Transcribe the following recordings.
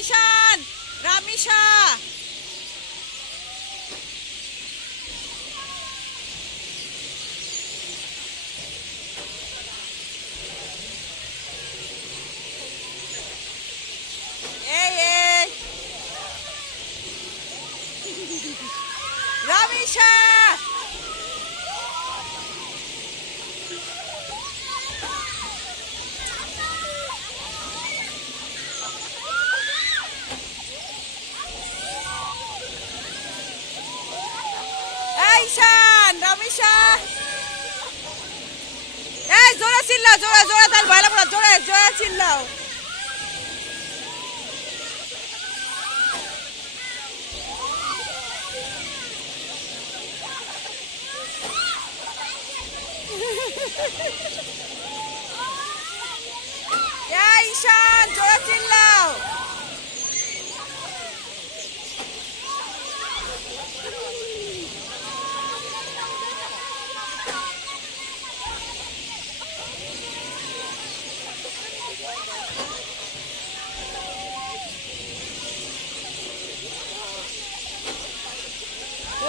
ঈশান, রামিশা। এই এই রামিশা। এই ঈশান, রামিশা। এই জোরে চিল্লাও, জোরে জোরে, তার ভালো করে জোরে জোরে চিল্লাও। এই ঈশান, জোরে চিল্লাও।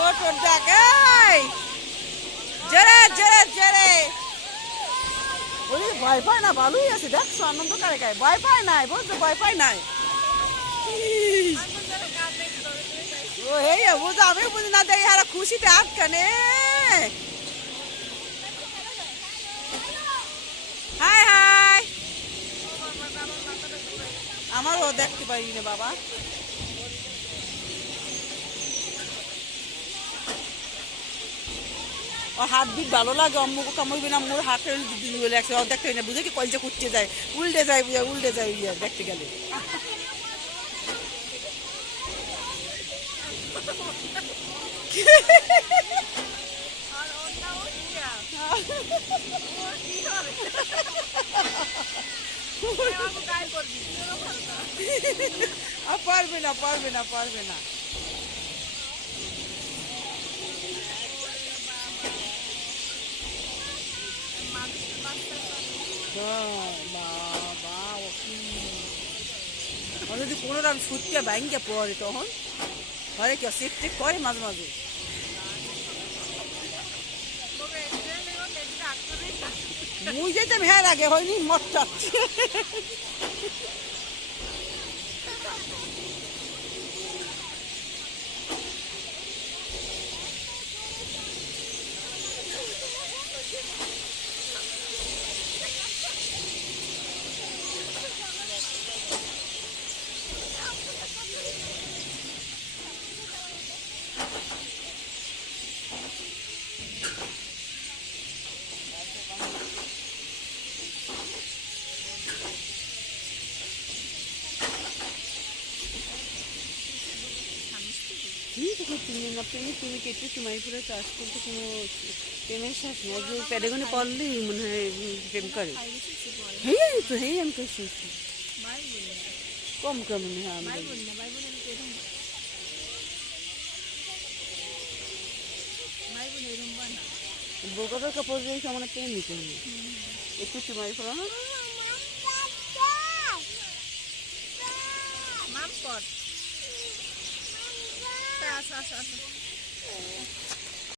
ওট ওট দেখ, এই জোরে জোরে জোরে। ওই ভয় পায় না, ভালোই আছে, দেখছো আনন্দ করে গায়ে, ভয় পায় নাই, বুঝছো, ভয় পায় নাই। ও হেই বুঝো, আমি বুঝি না, দেই হারা খুশিতে আটকানে। High high. আমারও দেখতে পারি না বাবা। ও হাত দিক ভালো লাগে, অম্মুকে কামড়বি না, মোর হাতের লাগছে, ও দেখতে না, বুঝে কি কলজে কুটতে যায়, উল্টে যায়, বুঝে উল্টে যায় দেখতে গেলে। পারবে না, পারবে না, পারবে না। বাবা যদি কোনো রাম সুতকে ব্যাঙ্গে পড়ে তখন ঘরে কেউ চেক টেক করে মাঝে মাঝে। মুই যেতাম হ্যাঁ আগে হয়নি মরটা। তুমি কেটে তোমার পুরো চাষ করতে কোনো প্রেমের শ্বাস নেই, যে প্যাডেগুনি পড়লেই মনে হয় প্রেম করে। হ্যাঁ তো হ্যাঁ আমি কেছি কম কেমন হ্যাঁ বোকাদের কাপড় দিয়ে আমার প্রেম নিতে হবে একটু চুমাই ফেলা না।